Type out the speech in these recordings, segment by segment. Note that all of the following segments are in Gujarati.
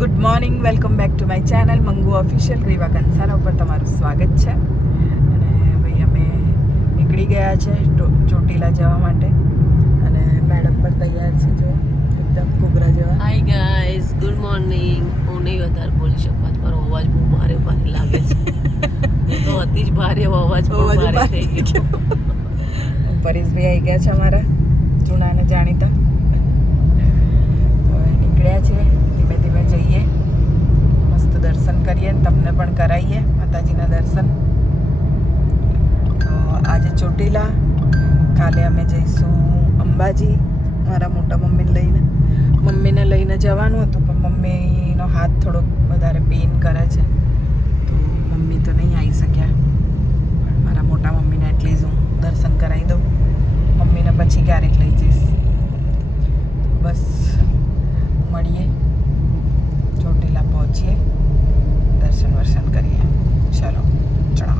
Good morning welcome back to my channel Mangu official Griva Kansara ઉપર તમારું સ્વાગત છે. અને ભાઈ અમે નીકળી ગયા છે ચોટીલા જવા માટે. અને મેડમ પણ તૈયાર છે જો. એકદમ કોગરા જેવા. હાય ગાઈઝ ગુડ મોર્નિંગ હું નહીં વધારે બોલી શકત મારો અવાજ બહુ ભારે ભારે લાગે છે. તો અતિ જ ભારે અવાજ બહુ ભારે થઈ ગયો. પરેશભાઈ આવી ગયા છે અમારા જૂના અને જાણીતા નીકળ્યા છે ધીમે ધીમે જઈએ મસ્ત દર્શન કરીએ ને તમને પણ કરાવીએ માતાજીના દર્શન. તો આજે ચોટીલા, કાલે અમે જઈશું અંબાજી, મારા મોટા મમ્મીને લઈને. મમ્મીને લઈને જવાનું હતું, પણ મમ્મીનો હાથ થોડોક વધારે પેઇન કરે છે. તો મમ્મી તો નહીં આવી શક્યા. પણ મારા મોટા મમ્મીને એટલીસ્ટ હું દર્શન કરાવી દઉં મમ્મીને પછી ક્યારેક લઈ જઈશ બસ મળીએ ચોટીલા પહોંચીએ દર્શન વર્શન કરીએ ચલો ચડાવ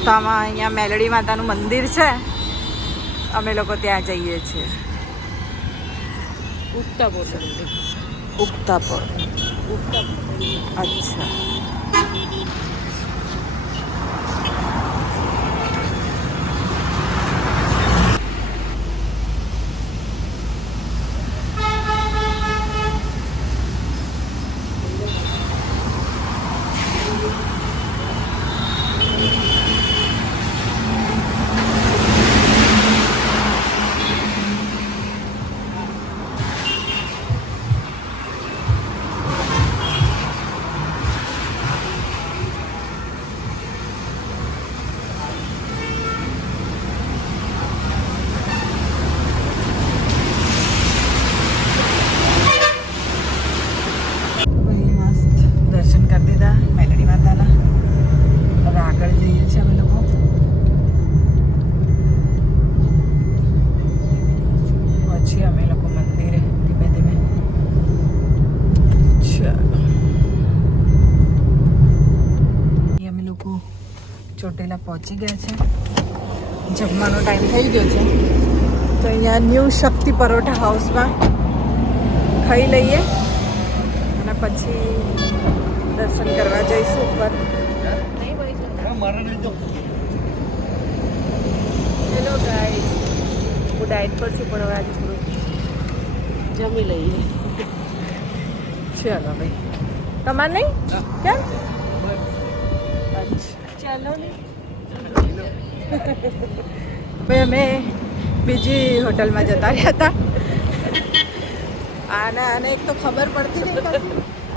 રસ્તામાં અહીંયા મેલડી માતાનું મંદિર છે. અમે લોકો ત્યાં જઈએ છીએ. ઉગતાપોર ઉગતાપોર ઉગતાપોર અચ્છા ભાઈ મસ્ત દર્શન કરી દીધા મેલડી માતાના હવે આગળ જઈએ છીએ અમે લોકો પછી અમે લોકો મંદિરે ધીમે ધીમે ચાલો અહીં અમે લોકો ચોટીલા પહોંચી ગયા છે. જમવાનો ટાઈમ થઈ ગયો છે. તો અહીંયા ન્યૂ શક્તિ પરોઠા હાઉસમાં ખાઈ લઈએ અને પછી દર્શન કરવા જઈશું ઉપર. હેલો ગાઈસ હું ડાયટ પર છું પણ હવે આજે થોડું જમી લઈએ. ચલો ભાઈ. તમારે નહીં? કેમ? અચ્છા ચાલો ને. ભાઈ અમે બીજી હોટલમાં જતા રહ્યા હતા. આને આને એક તો ખબર પડતી નહીં.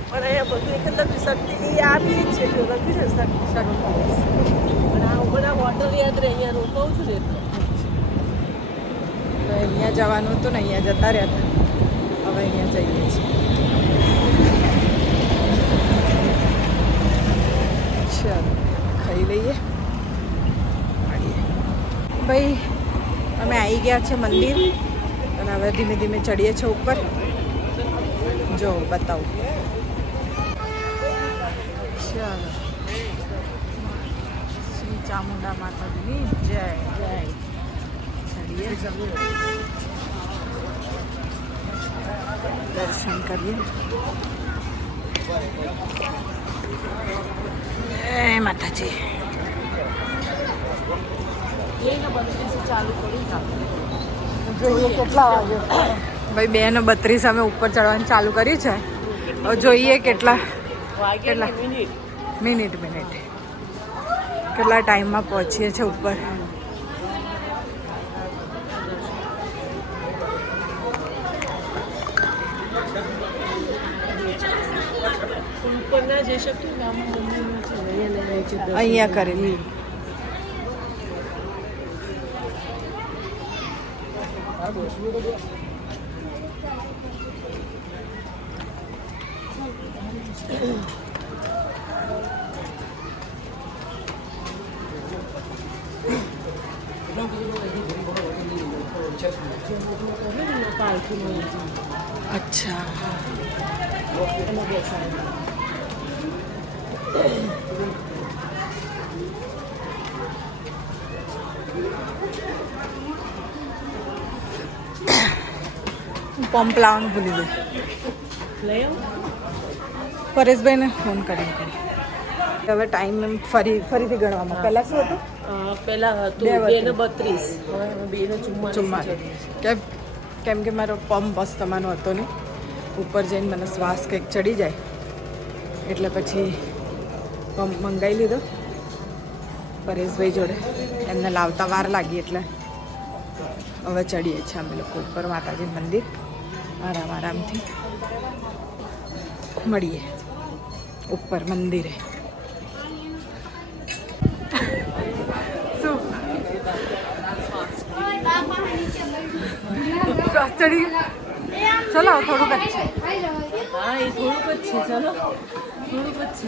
પણ અહીંયા બધું એકદમ શક્તિ એ આવી જ છે જો લખ્યું છે શક્તિ પણ આ બધા વોટર યાદ રહે અહીંયા રોકાવું છું ને. તો અહીંયા જવાનું હતું ને અહીંયા જતા રહ્યા હતા. હવે અહીંયા જઈએ છીએ. ચાલો ખાઈ લઈએ. ભાઈ, અમે આવી ગયા છે મંદિર. અને હવે ધીમે ધીમે ચડીએ છીએ ઉપર. જો, બતાવું. ચાલો. શ્રી ચામુંડા માતાજીની જય જય. ચડીએ. દર્શન કરીએ. જય માતાજી. જોઈએ કેટલા વાગે. ભાઈ બે ને બત્રીસ અમે ઉપર ચડવાનું ચાલુ કર્યું છે. હવે જોઈએ કેટલા કેટલા? મિનિટ. Minute minute. કેટલા ટાઈમમાં પહોંચીએ છીએ ઉપર. અહીંયા કરેલી अच्छा એમાં લાવવાનું ભૂલી ગઈ. પરેશભાઈને ફોન કરી. હવે ટાઈમ એમ ફરી ફરીથી ગણવામાં. પહેલાં શું હતું? પહેલાં હતું. બે ને બત્રીસ. બે ને ચુમ્માલીસ કેમ કેમ કે મારો પંપ અસ્થમાનો હતો નહીં. ઉપર જઈને મને શ્વાસ કંઈક ચડી જાય. એટલે પછી પંપ મંગાવી લીધો. પરેશભાઈ જોડે. એમને લાવતા વાર લાગી એટલે. હવે ચડીએ છીએ અમે લોકો ઉપર માતાજી મંદિર. આરામ, આરામથી મળીએ. ઉપર મંદિરે. ચલો થોડુંક જ. છે હા થોડુંક જ છે, ચલો. થોડુંક જ છે.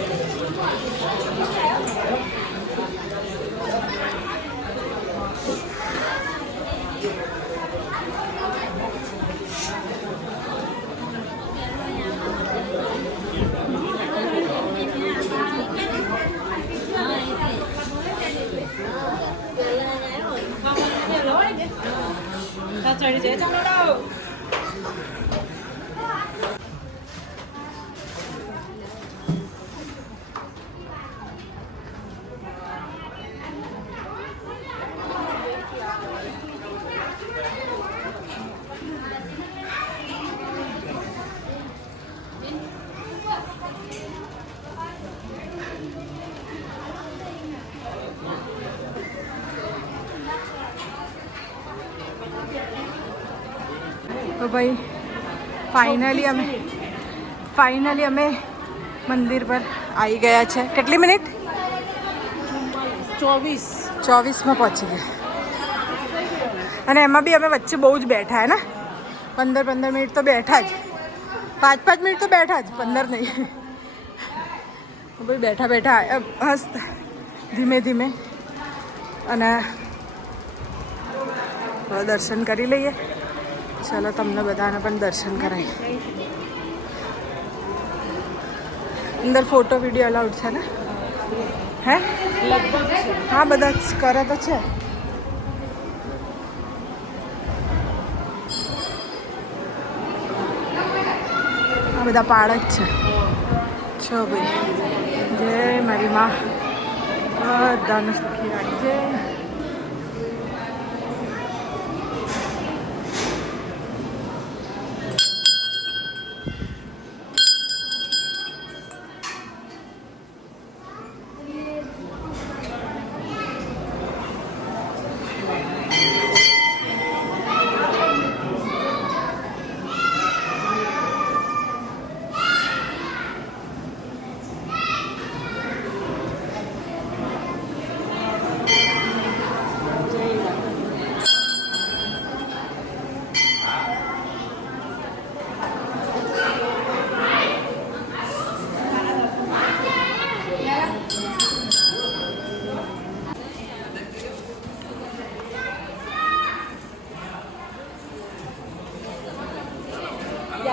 તો ભાઈ ફાઇનલી અમે ફાઇનલી અમે મંદિર પર આવી ગયા છે કેટલી મિનિટ ચોવીસ ચોવીસમાં પહોંચી ગયા અને એમાં બી અમે વચ્ચે બહુ જ બેઠા હે ને પંદર પંદર મિનિટ તો બેઠા જ પાંચ પાંચ મિનિટ તો બેઠા જ પંદર નહીં ભાઈ બેઠા બેઠા હસ્ત ધીમે ધીમે અને દર્શન કરી લઈએ ચાલો, તમને બધાને પણ દર્શન કરાય. અંદર ફોટો વીડિયો અલાઉડ છે ને? હે? હા, બધા કરે તો છે. આ બધા પાડ છે. છો ભાઈ, જય મારી માં. બધાને સુખી રાખજે.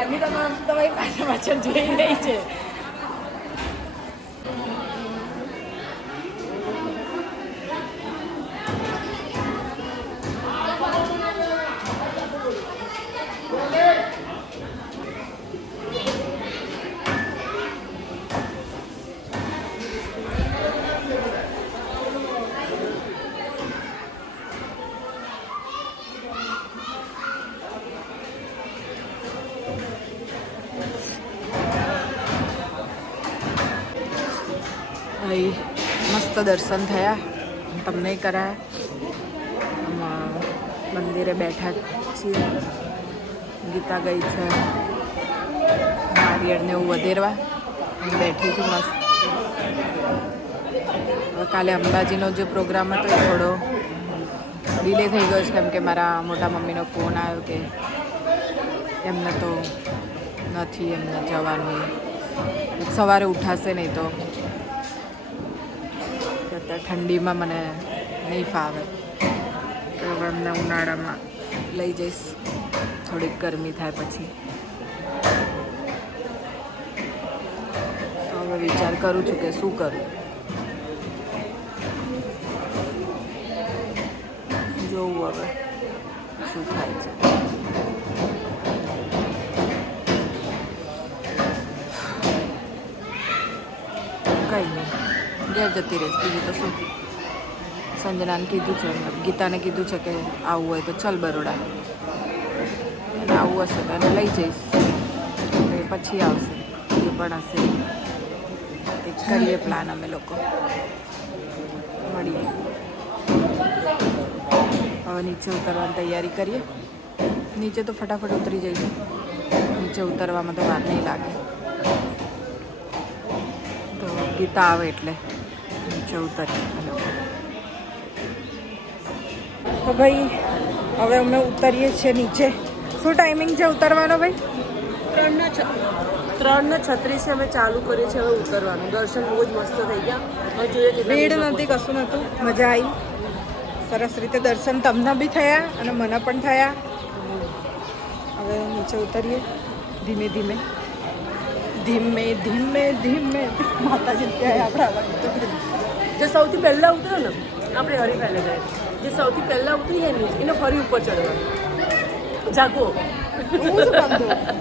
યારની તમારે તમારી પાછળ પાછળ જોઈ રહી છે ભાઈ મસ્ત દર્શન થયા. તમને કરાયા. મંદિરે બેઠા છીએ. ગીતા ગઈ છે. નારિયેળને એવું વધેરવા. બેઠી છું મસ્ત. કાલે અંબાજીનો જે પ્રોગ્રામ હતો એ થોડો ડિલે થઈ ગયો છે, કેમ કે મારા મોટા મમ્મીનો ફોન આવ્યો કે એમને તો નથી, એમને જવાનું સવારે ઉઠાશે નહીં તો. અત્યારે ઠંડીમાં મને નહીં ફાવે. તો હવે અમને ઉનાળામાં લઈ જઈશ. થોડીક ગરમી થાય પછી. તો હવે વિચાર કરું છું કે શું કરું. જોવું હવે શું થાય છે કંઈ નહીં જતી રહીશ? બીજું તો શું? સંજનાને કીધું છે ગીતાને કીધું છે કે આવવું હોય તો ચલ બરોડા. અને આવવું હશે તો એને લઈ જઈશ. પછી આવશે. એ પણ હશે. કરીએ પ્લાન અમે લોકો. મળીએ. હવે નીચે ઉતરવાની તૈયારી કરીએ. નીચે તો ફટાફટ ઉતરી જઈશું. નીચે ઉતરવામાં તો વાર નહીં લાગે. તો ગીતા આવે એટલે. નીચે ઉતરીએ. તો ભાઈ હવે અમે ઉતરીએ છીએ નીચે. શું ટાઈમિંગ છે ઉતરવાનો ભાઈ? ત્રણના છ ત્રણના છત્રીસે અમે ચાલુ કરીએ છીએ હવે ઉતરવાનું. દર્શન બહુ જ મસ્ત થઈ ગયા. જોઈએ ભીડ નથી કશું નહોતું મજા આવી સરસ રીતે દર્શન તમને બી થયા અને મને પણ થયા. હવે નીચે ઉતરીએ. ધીમે ધીમે. ધીમે ધીમે ધીમે. માતાજી ત્યાં આપણા જે સૌથી પહેલાં ઉતરે ને આપણે હરિફાઈને જાય જે સૌથી પહેલાં ઉતરી જાય ને એને ફરી ઉપર ચડવાનું. જાગો?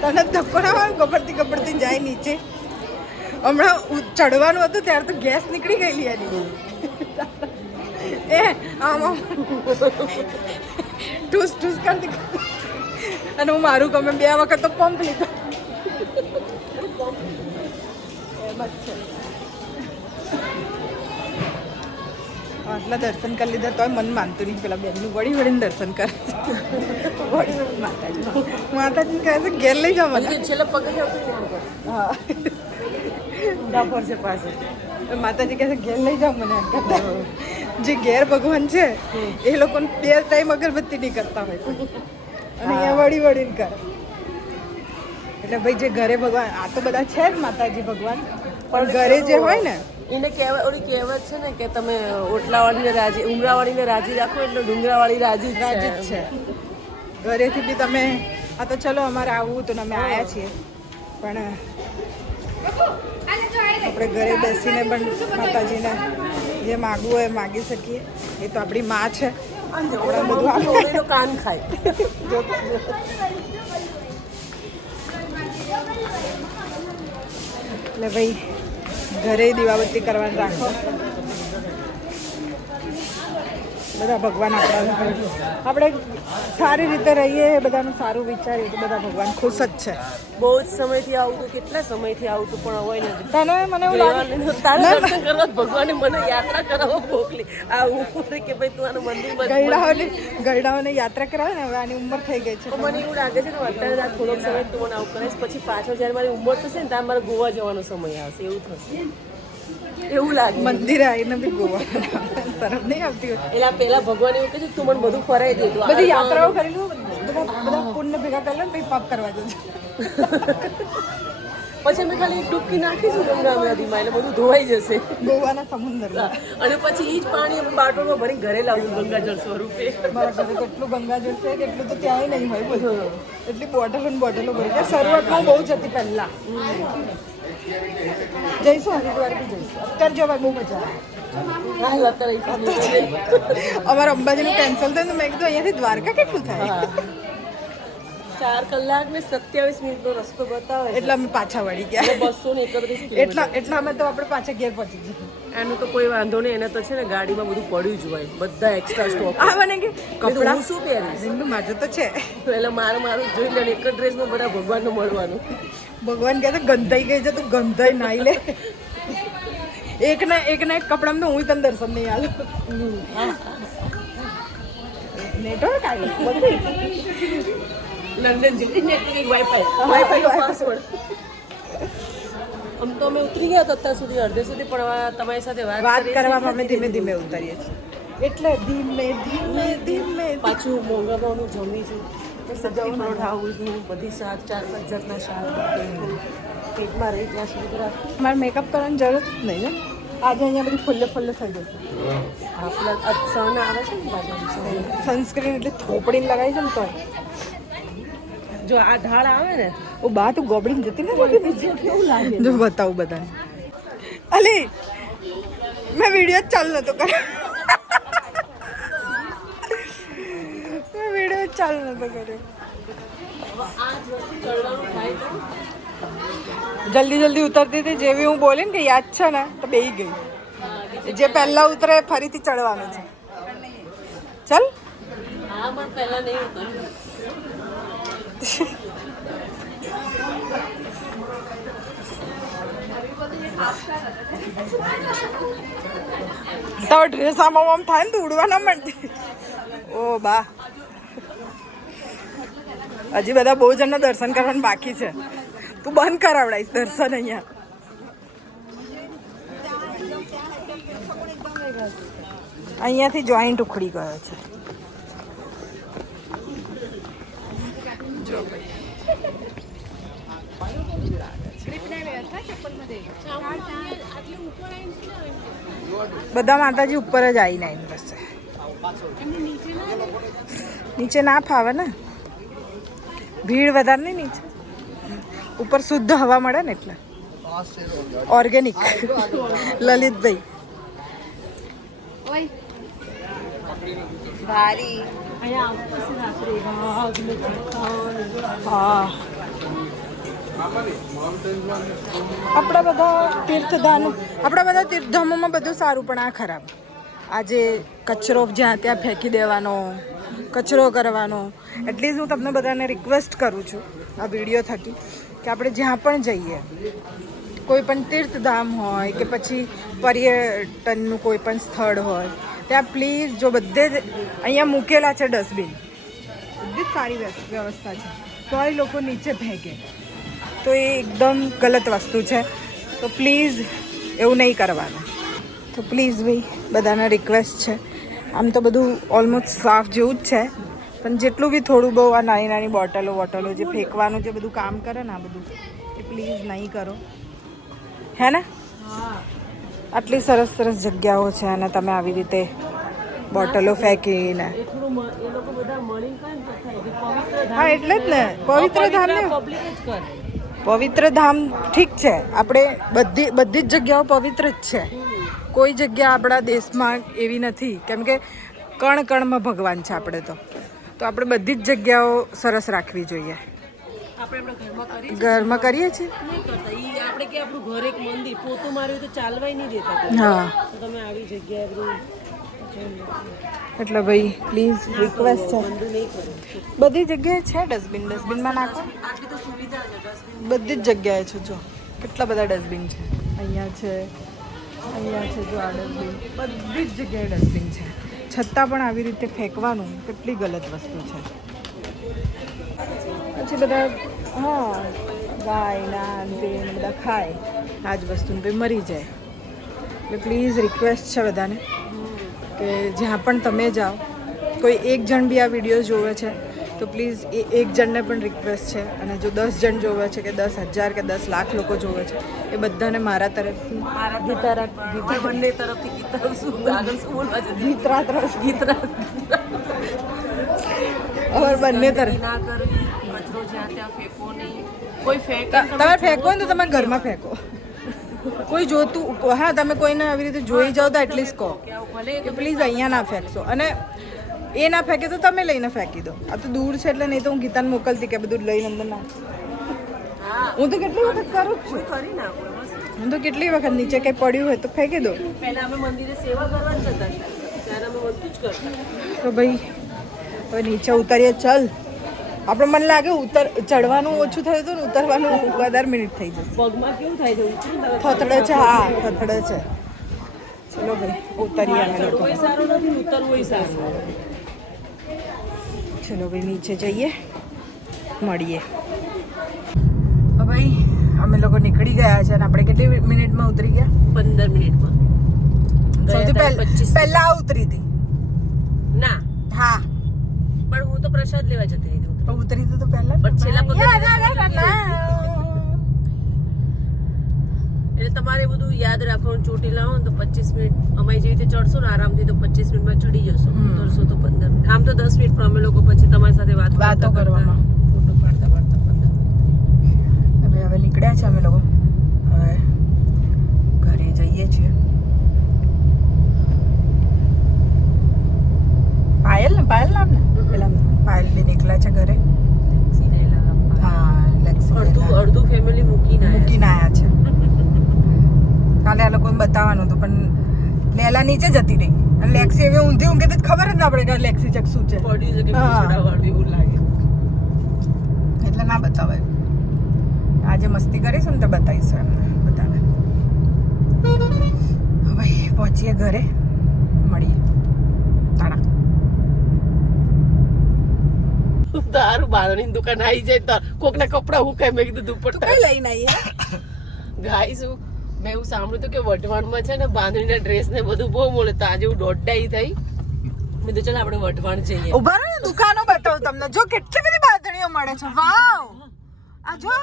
તને ધક્કો ગબડતી ગબડતી જાય નીચે. હમણાં ચડવાનું હતું ત્યારે તો ગેસ નીકળી ગયેલી એની. એ આમ આમ. ટૂસ ટૂસ કરતી અને હું મારું ગમે બે વખત તો પંપ લીધો. એમ જ છે. આટલા દર્શન કરી લીધા તોય મન માનતું નહીં. પેલા બેનનું વળી વળીને દર્શન કરે વળી વળી માતાજી. માતાજી કહે છે ઘેર લઈ જાવ મને. છેલ્લે છેલ્લા પગે આવતું હા. ડાફર છે પાસે માતાજી કહે છે ઘેર લઈ જાવ મને. જે ઘેર ભગવાન છે એ લોકોને બે ટાઈમ અગરબત્તી નહીં કરતા હોય. અને અહીંયા વળી વળીને કરે. એટલે ભાઈ જે ઘરે ભગવાન આ તો બધા છે જ માતાજી ભગવાન. પણ ઘરે જે હોય ને એને કહેવાય ઓલી કહેવત છે ને કે તમે ઓટલાવાળીને રાજી ઉમરાવાળીને રાજી રાખો એટલે ડુંગરાવાળી રાજી રાજી જ છે. ઘરેથી બી તમે આ તો ચલો અમારે આવવું તો અમે આવ્યા છીએ. પણ આપણે ઘરે બેસીને પણ માતાજીને જે માગવું હોય એ માગી શકીએ. એ તો આપણી માં છે. બધું કાન ખાય. એટલે ભાઈ ઘરે દીવાબત્તી કરવાનું રાખો. બધા ભગવાન આપણા આપણે સારી રીતે રહીએ બધાનું સારું વિચારીએ તો બધા ભગવાન ખુશ જ છે. બહુ જ સમયથી આવું હતું કેટલા સમયથી આવું હતું પણ હોય નથી. તને મને એવું લાગે તારા દર્શન કરવા ભગવાને મને યાત્રા કરાવવા મોકલી. આ ઉપર કે ભાઈ તું આનું મંદિર ગઈડાઓને ગયડાઓને યાત્રા કરાવે ને હવે આની ઉંમર થઈ ગઈ છે. મને એવું લાગે છે કે અત્યારે થોડોક સમય તું મને આવું કરીશ પછી પાછો જ્યારે મારી ઉંમર થશે ને ત્યારે મારે ગોવા જવાનો સમય આવશે. એવું થશે. એવું લાગે. મંદિરે આવીને બી ગોવા. શરમ નહીં આવતી હોય. એટલે પેલા ભગવાન એવું છે તું મને બધું ફરાઈ દે તું બધી યાત્રાઓ કરી લઉં બધા પુણ્ય ભેગા કરી લો પછી પાપ કરવા જજો. પછી અમે ખાલી એક ડૂબકી નાખીશું ગંગા નદીમાં એટલે બધું ધોવાઈ જશે. ગોવાના સમુદ્રમાં અને પછી એ જ પાણી અમે બાટોમાં ભરી ઘરે લાવશું ગંગાજળ સ્વરૂપે. મારા ઘરે તો એટલું ગંગાજળ છે કે એટલું તો ત્યાંય નહીં હોય બધું. એટલી બોટલો ને બોટલો ભરી શરૂઆતમાં બહુ જ હતી પહેલાં. જઈશું હરિદ્વાર બી જઈશું. અત્યારે જવાય બહુ મજા આવે. અમારે અંબાજીનું કેન્સલ થયું મેં કીધું અહીંયાથી દ્વારકા કેટલું થાય? ચાર કલાક ને સત્યાવીસ મિનિટનો રસ્તો બતાવે એટલે અમે પાછા વળી ગયા. બસો ને એકત્રીસ એટલા એટલા અમે તો આપણે પાછા ઘેર પહોંચી ગયા. એનું તો કોઈ વાંધો નહીં એને તો છે ને ગાડીમાં બધું પડ્યું જ હોય. બધા એક્સ્ટ્રા સ્ટોક આ મને કે કપડા? કપડા? શું પહેરીશ? એમનું મારું તો છે. એટલે મારું મારું જોઈ લે એક જ ડ્રેસમાં બધા ભગવાનનું મળવાનું. ભગવાન કહે તો ગંધાઈ ગઈ છે તું ગંધાઈ નાઈ લે. એક ના એક ને કપડામાં તો હું તને દર્શન નહીં આલું નેટવર્ક આવ્યું લંડન જીતી નેટવર્ક વાઈફાઈ વાઈફાઈનો પાસવર્ડ આમ તો અમે ઉતરી ગયા હતા અત્યાર સુધી અડધે સુધી પણ તમારી સાથે વાત વાત કરવામાં અમે ધીમે ધીમે ઉતરીએ છીએ. એટલે ધીમે ધીમે ધીમે પાછું મોંઘાભાવનું જમીશું સજાવટ ખાવું બધી શાક ચાર પાંચ જાતના શાક પેટમાં રહી ત્યાં સુધી મારે મેકઅપ કરવાની જરૂર જ નહીં ને. આજે અહીંયા બધી ફુલ્લે ફુલ્લે થઈ જશે. આપણા સન આવે છે ને બાજુ સનસ્ક્રીન એટલે થોપડીને લગાવી છે ને તો. જો આ ઢાળ આવે ને ઓ બા તું ગોબડીને જતી ને? કેવું લાગે? જો બતાવું બધાને. અલી મેં વીડિયો ચાલુ નતો કર્યો મેં વીડિયો જ ચાલુ નતો કર્યો જલ્દી જલ્દી ઉતરતી હતી જેવી હું બોલી ને કે યાદ છે ને, તો બેહી ગઈ. જે પહેલા ઉતરે ફરીથી ચડવાનું છે. ચાલ. તો ડ્રેસ આમાં આમ થાય ને તો ઉડવા ના મળતી ઓ બા. હજી બધા બહુ જણના દર્શન કરવાનું બાકી છે. તું બંધ કરાવડાઈશ દર્શન અહીંયા. અહીંયાથી જોઈન્ટ ઉખડી ગયો છે. બધા માતાજી ઉપર જ આવીને આવીને બસે. નીચે ના ફાવે ને? ભીડ વધારે નહીં નીચે. ઉપર શુદ્ધ હવા મળે ને એટલે. ઓર્ગેનિક લલિતભાઈ. ભારી. આપણા બધા તીર્થધામ આપણા બધા તીર્થધામોમાં બધું સારું પણ આ ખરાબ. આજે કચરો જ્યાં ત્યાં ફેંકી દેવાનો કચરો કરવાનો. એટલીસ્ટ હું તમને બધાને રિક્વેસ્ટ કરું છું આ વીડિયો થકી કે આપણે જ્યાં પણ જઈએ, કોઈ પણ તીર્થધામ હોય કે પછી પર્યટનનું કોઈ પણ સ્થળ હોય, ત્યાં પ્લીઝ જો બધે જ અહીંયા મૂકેલા છે ડસ્ટબિન બધી જ સારી વ્યવ- વ્યવસ્થા છે. તોય લોકો નીચે ભેગે. તો એ એકદમ ગલત વસ્તુ છે. તો પ્લીઝ એવું નહીં કરવાનું. તો પ્લીઝ ભાઈ, બધાને રિક્વેસ્ટ છે. આમ તો બધું ઓલમોસ્ટ સાફ જેવું જ છે. પણ જેટલું બી થોડું બહુ આ નાની નાની બોટલો બોટલો જે ફેંકવાનું જે બધું કામ કરે ને આ બધું એ પ્લીઝ નહીં કરો. હે ને? આટલી સરસ સરસ જગ્યાઓ છે અને તમે આવી રીતે બોટલો ફેંકીને. હા એટલે જ ને. પવિત્ર ધામ પવિત્ર ધામ ઠીક છે. આપણે બધી બધી જ જગ્યાઓ પવિત્ર જ છે. કોઈ જગ્યા આપણા દેશમાં એવી નથી. કેમ કે કણ કણમાં ભગવાન છે આપણે તો. તો આપણે બધી જ જગ્યાઓ સરસ રાખવી જોઈએ. આપણે ઘરમાં કરીએ છીએ? નહીં કરતા. ઈ આપણે કે આપણું ઘર એક મંદિર પોતું માર્યું તો ચાલવાય નહીં દેતા હા. તો તમે આવી જગ્યાએ એટલે ભાઈ પ્લીઝ રિક્વેસ્ટ છે. બધી જગ્યાએ છે ડસ્ટબિન? ડસ્ટબિનમાં નાખો. આટલી તો સુવિધા છે ડસ્ટબિન. બધી જ જગ્યાએ છે જો. કેટલા બધા ડસ્ટબિન છે? અહીંયા છે અહીંયા છે જો આ ડસ્ટબિન. બધી જ જગ્યાએ ડસ્ટબિન છે. છતાં પણ આવી રીતે ફેંકવાનું કેટલી ગલત વસ્તુ છે. પછી બધા, હા, ગાય, નાન તે બધા ખાય. આ જ વસ્તુને ભાઈ મરી જાય. એટલે પ્લીઝ રિક્વેસ્ટ છે બધાને કે જ્યાં પણ તમે જાઓ, કોઈ એક જણ બી આ વીડિયો જોવે છે તો પ્લીઝ એ એક જણને પણ રિક્વેસ્ટ છે અને જો દસ જણ જોવે છે કે દસ હજાર કે દસ લાખ લોકો જોવે છે એ બધાને મારા તરફથી ગીતારા ગીતા બંને તરફથી ગીતા શું આગળ શું બોલવા છે ગીતરા તરફ ગીતરા અમારે બંને તરફ ના કરવી કચરો જ્યાં ત્યાં ફેંકો નહીં કોઈ ફેંકે તમે ફેંકો ને તો તમે ઘરમાં ફેંકો કોઈ જોતું હા તમે કોઈને આવી રીતે જોઈ જાઓ તો એટલીસ્ટ કહો કે પ્લીઝ અહીંયા ના ફેંકશો અને એ ના ફેંકે તો તમે લઈને ફેંકી દો. આ તો દૂર છે એટલે નહીં તો હું ગીતાને મોકલતી કે બધું લઈને અંદર ના હું. તો કેટલી વખત કરું જ છું. કરી નાખો હું તો કેટલી વખત નીચે કંઈ પડ્યું હોય તો ફેંકી દો. પહેલા અમે મંદિરે સેવા કરવા જતા ત્યારે અમે બધું જ કરતા. તો ભાઈ હવે નીચે ઉતરીએ ચલ. આપણે મને લાગે ઉતર ચડવાનું ઓછું થયું હતું ને ઉતરવાનું વધારે મિનિટ થઈ જશે. પગમાં કેવું થાય છે? થથડે છે હા થથડે છે. ચલો ભાઈ ઉતરીએ અમે લોકો સારું નથી ઉતરવું સારું. ચલો ભાઈ નીચે જઈએ મળીએ ભાઈ અમે લોકો નીકળી ગયા છે અને આપણે કેટલી મિનિટમાં ઉતરી ગયા પંદર મિનિટમાં સૌથી પહેલા પહેલા ઉતરી હતી ના હા પણ હું તો પ્રસાદ લેવા જતી હતી ઉતરી હતી તો પહેલા પણ છેલ્લા યાદ. એટલે તમારે બધું યાદ રાખવાનું ચોટીલા લાવો તો પચીસ મિનિટ અમારી જેવી રીતે ચડશો ને આરામથી તો પચીસ મિનિટમાં ચડી જશો. ચડશો ઉતરશો તો પંદર આમ તો દસ મિનિટ પણ અમે લોકો પછી તમારી સાથે વાત વાતો કરવામાં. ફોટો પાડતા પાડતા પંદર હવે હવે નીકળ્યા છે અમે લોકો. હવે ઘરે જઈએ છીએ. પાયલ ને પાયલ નામ ને? પેલા પાયલ બી નીકળ્યા છે ઘરે. હા અડધું અડધું ફેમિલી મૂકીને મૂકીને આવ્યા છે. કાલે આ લોકોને બતાવવાનું હતું પણ લેલા નીચે જતી રહી. અને લેક્સી એવી ઊંધી ઊંઘે તો ખબર જ ના પડે કે લેક્સી ચક શું છે. એવું લાગે. એટલે ના બતાવાય. આજે મસ્તી કરીશું ને તો બતાવીશું એમને બતાવે. હવે પહોંચીએ ઘરે મળીએ. તાણા. તારું બાંધણીની દુકાન આવી જાય તો કોકના કપડા હું કઈ મેં કીધું દુપટ્ટા. લઈને આવીએ ગાય શું મેં એવું સાંભળ્યું હતું કે વઢવાણમાં છે ને બાંધણીના ડ્રેસ ને બધું બહુ મળે. તો આજે હું દોઢડાઈ થઈ. મેં તો ચાલ આપણે વઢવાણ જઈએ. ઊભા રહો દુકાનો બતાવું તમને. જો કેટલી બધી બાંધણીઓ મળે છે. વાવ! આ જો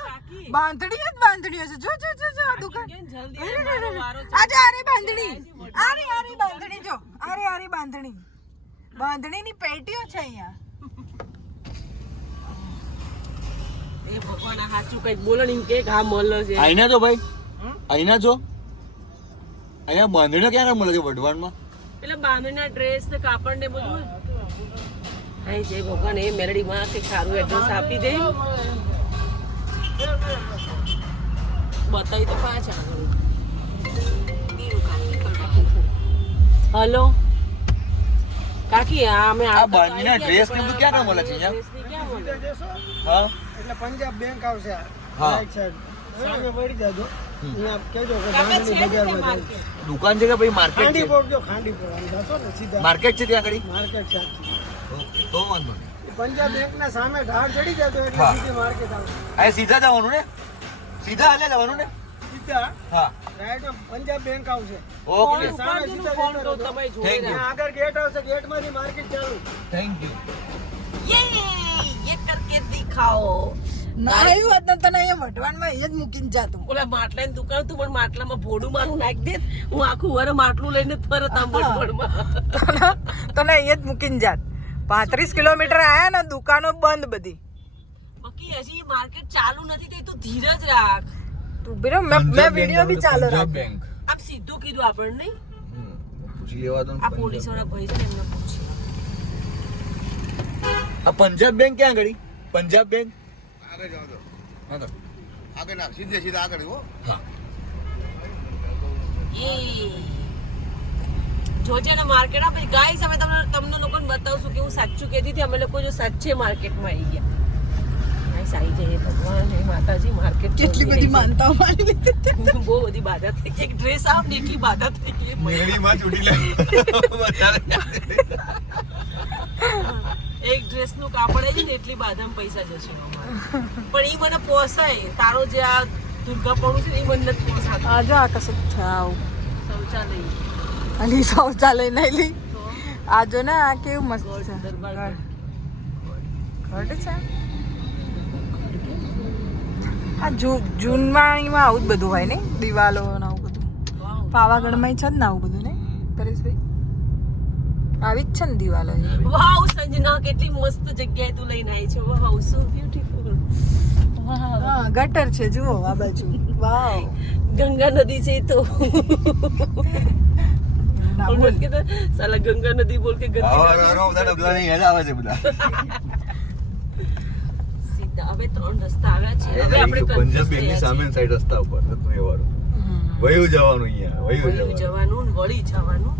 બાંધણીઓ જ બાંધણીઓ છે. જો જો જો જો આ દુકાન. અરે, અરે, અરે. વારો છે. આજે આરે બાંધણી. અરે આરે બાંધણી જો. અરે આરે બાંધણી. બાંધણીની પેટીઓ છે અહીંયા. એ ભગવાન સાચું કંઈક બોલો ને એમ કે હા મળે છે. આઈને તો ભાઈ. અહીંના જો? અહીંયા બાંધણીઓ ક્યાં મળે છે વઢવાણમાં? પેલા બાંધણીના ડ્રેસ ને કાપડ ને બધું. અહીં જય ભગવાન એ મેલડીમાં કે સારું એડ્રેસ આપી દે. બતાવી તો પાછા હલો? કાકી આ અમે આ બાંધણીના ડ્રેસ ને બધું ક્યાં મળે છે અહીંયા? હા એટલે પંજાબ બેંક આવશે. આ હા. રાઈટ સાઈડ સામે પડી જાજો. દુકાન છે કે ભાઈ માર્કેટ છે? ને માર્કેટ છે ત્યાં આગળ માર્કેટ છે તો વાંધો નહીં. પંજાબ બેંકના સામે ઢાળ ચડી જતો એટલે સીધી માર્કેટ આવે. સીધા જવાનું ને? સીધા હાલે જવાનું ને? સીધા? હા. રાઈટ પંજાબ બેંક આવશે. ઓકે. સામે સીધા ફોન કરો તમે Thank you. આગળ ગેટ આવશે ગેટમાંથી માર્કેટ ચાલુ. થેન્ક યુ યે યે કરકે દિખાઓ ના આવ્યું હોત ને તને અહીંયા વઢવાણમાં અહીંયા જ મૂકીને જાતું ઓલા માટલાની દુકાન તું પણ માટલામાં ભોડું મારું નાખી દે. હું આખું વર માટલું લઈને ફરત આમ વઢવાણમાં. તને અહીંયા જ મૂકીને જાત પાંત્રીસ કિલોમીટર આયા ને દુકાનો બંધ બધી. બાકી હજી માર્કેટ ચાલુ નથી થઈ તું ધીરજ રાખ. તું બીરો મેં મેં વીડિયો બી ચાલુ રાખ. બેંક આપ સીધું કીધું આપણને પૂછી લેવા દો આ પોલીસવાળા ભાઈ છે ને એમને પૂછી. આ પંજાબ બેંક ક્યાં ગળી? પંજાબ બેંક આગળ જાઓ તો હા તો. આગળ ના સીધે સીધા આગળ હો. હા. જોજે ને માર્કેટ આપણે ગાઈસ અમે તમને તમને લોકોને બતાવશું કે હું સાચું કહેતી હતી. અમે લોકો જો સાચે માર્કેટમાં આવી ગયા. આવી જઈએ ભગવાન હે માતાજી માર્કેટ કેટલી બધી માનતાઓ મારી બહુ બધી બાધા થઈ ગઈ. એક ડ્રેસ આપ ને એટલી બાધા થઈ ગઈ. મેળીમાં ચૂંટી લે. એક ડ્રેસનું કાપડ આવી ને એટલી બાધામ પૈસા જશે પણ એ મને પોસાય. તારો જે આ દુર્ગા પડું છે એ મને નથી પોસાતું. આ જો આ કશું આવું શૌચાલય. અલી શૌચાલય નહીં લી. આજો ને આ કેવું મસ્ત છે. ઘટ છે? આ જૂ જૂનમાં આવું જ બધું હોય ને દિવાલો ને આવું બધું. પાવાગઢમાં છે જ ને આવું બધું ને પરેશભાઈ? આવી જ છે ને દિવાલ. વાવ સંજના કેટલી મસ્ત જગ્યાએ તું લઈને આવી છે. Wow so beautiful wow. હા ગટર છે જુઓ આ બાજુ. વાવ. ગંગા નદી છે તો. સાલા ગંગા નદી બોલ કે ગંદી આવા છે બધા. હવે ત્રણ રસ્તા આવ્યા છે. હવે આપણે પંજાબ સામે સાઈડ રસ્તા ઉપર રત્નોઈ વાળું વયું જવાનું અહીંયા વયું જવાનું. જવાનું ને વળી જવાનું.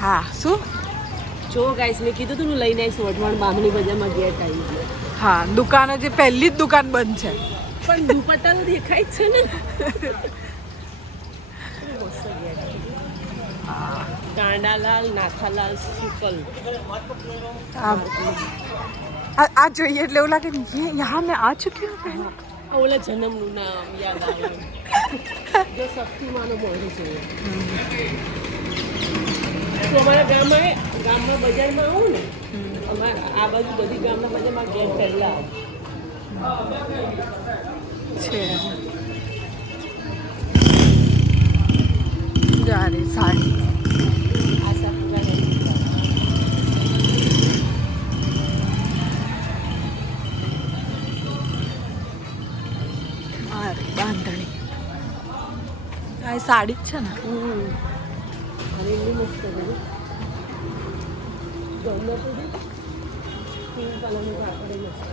હા શું? જો ગાઈસ મેં કીધું તું લઈને આવીશ વઢવાણ બામણી બજારમાં ગયા ટાઈમ. હા દુકાનો જે પહેલી જ દુકાન બંધ છે. પણ દુપટ્ટા તો દેખાય છે ને. ગાંડાલાલ નાથાલાલ સુકલ આ જોઈએ એટલે એવું લાગે યે યહાં મેં આ ચૂક્યું હું ઓલા જન્મનું નામ યાદ આવ્યું. જો શક્તિમાનો બોડી જોઈએ. અમારા ગામમાં ગામમાં બજારમાં આવું ને અમારા આ બાજુ બધી ગામના બજારમાં ગેટ પહેલા છે. જો આ રે સાડી આશાપુરા ગઈ આ રે બાંધણી. આ સાડી જ છે ને? એમની મસ્ત ગયું ગમે તો પિંક કલરનું કાપડ મસ્ત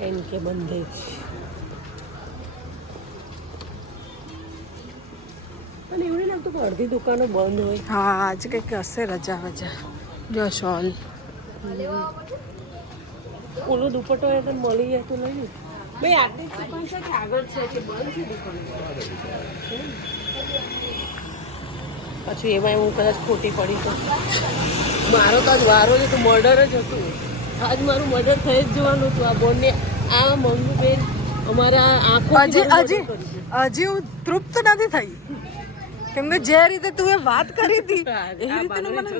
એમ કે બંધેજ અને એવું નહીં લાગતું કે અડધી દુકાનો બંધ હોય હા આજે કંઈક હશે રજા વજા જો શોલ ઓલો દુપટ્ટો એ તો મળી જાય તો નહીં ભાઈ આટલી દુકાન છે કે આગળ છે કે બંધ છે દુકાન પછી એમાં હું કદાચ ખોટી પડી તો. મારો તો આજ વારો છે તો મર્ડર જ હતું. આજ મારું મર્ડર થઈ જ જવાનું હતું. આ બોનને આ મંગુબેન અમારા આંખો હજી હજી હજી હું તૃપ્ત નથી થઈ. કેમ કે જે રીતે તું એ વાત કરી હતી એ રીતે મને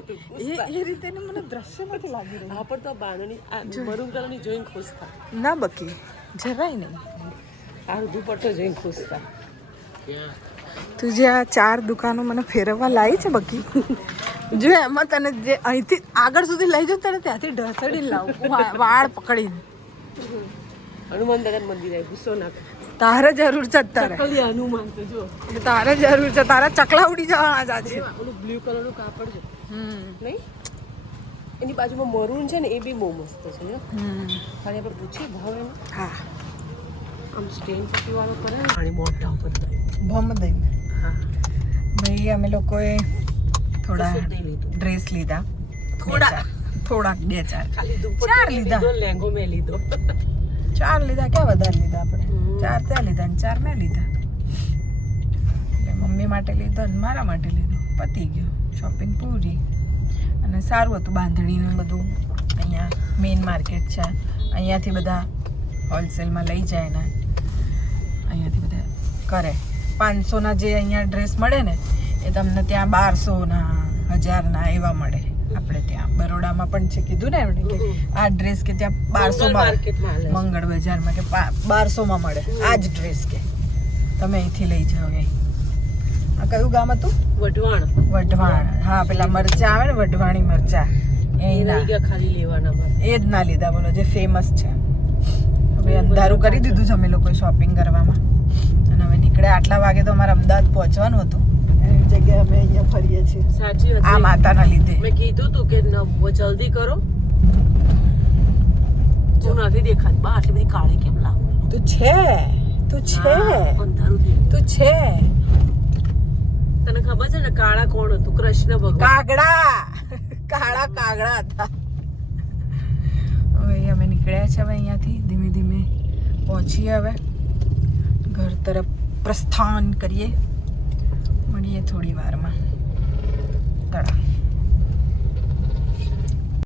એ એ રીતે મને દ્રશ્ય નથી લાગી રહ્યું. આ પણ તો બાંધણી આ મરૂન કલરની જોઈને ખુશ થા. ના બકી જરાય નહીં. આ દુપટ્ટો જોઈને ખુશ થાય તું જે આ ચાર દુકાનો મને ફેરવવા લાવી છે બકી જો એમાં તને જે અહીંથી આગળ સુધી લઈ જાઉં તને ત્યાંથી ઢસડી લાવું. વાળ પકડીને. હનુમાન દાદા મંદિર ગુસ્સો ના તારે જરૂર છે અત્યારે. હનુમાન તો જો. તારે જરૂર છે તારા ચકલા ઉડી જવાના જ આજે. ઓલું બ્લુ કલરનું કાપડ છે. નહીં? એની બાજુમાં મરૂન છે ને એ બી બહુ મસ્ત છે ખાલી આપણે પૂછીએ ભાવ એનો? હા. આમ સ્ટેન પટ્ટી કરે ને. પાણી મોટા ઉપર ભમ દઈ હા. ભાઈ અમે લોકોએ થોડા ડ્રેસ લીધા. થોડા. થોડાક બે ચાર. ખાલી ચાર લીધા. લીધો લેંગો મેં લીધો. ચાર લીધા. ક્યાં વધારે લીધા આપણે? ચાર ત્યાં લીધા ને ચાર મેં લીધા. એટલે મમ્મી માટે લીધો ને મારા માટે લીધો. પતી ગયો. શોપિંગ પૂરી. અને સારું હતું બાંધણીનું બધું. અહીંયા મેઇન માર્કેટ છે. અહીંયાથી બધા હોલસેલમાં લઈ જાય ને. અહીંયાથી બધા કરે. પાંચસોના જે અહીંયા ડ્રેસ મળે ને એ તમને ત્યાં બારસોના હજારના એવા મળે. આપણે ત્યાં બરોડામાં પણ છે કીધું ને એમણે કે આ ડ્રેસ કે ત્યાં બારસોમાં મંગળ બજારમાં કે બારસોમાં મળે. આ જ ડ્રેસ કે. તમે અહીંથી લઈ જાઓ એ. આ કયું ગામ હતું? વઢવાણ. વઢવાણ. હા પેલા મરચા આવે ને વઢવાણી મરચા. એ ના ખાલી લેવાના એ જ ના લીધા બોલો જે ફેમસ છે. હવે અંધારું કરી દીધું છે અમે લોકો શોપિંગ કરવામાં. અને હવે નીકળે આટલા વાગે તો અમારે અમદાવાદ પહોંચવાનું હતું. જગ્યાએ અમે અહીંયા ફરીએ છીએ. સાચી વાત આ માતાના લીધે. મેં કીધું તું કે જલ્દી કરો. જો નથી દેખાતી. બા આટલી બધી કાળી કેમ લાગુ તું છે. તું છે. અંધારું તું છે. તને ખબર છે ને કાળા કોણ હતું? કૃષ્ણ ભગવાન. કાગડા. કાળા કાગડા હતા. હવે અમે નીકળ્યા છે હવે અહીંયાથી. ધીમે ધીમે પહોંચીએ હવે. ઘર તરફ પ્રસ્થાન કરીએ. મળીએ થોડી વારમાં. તળા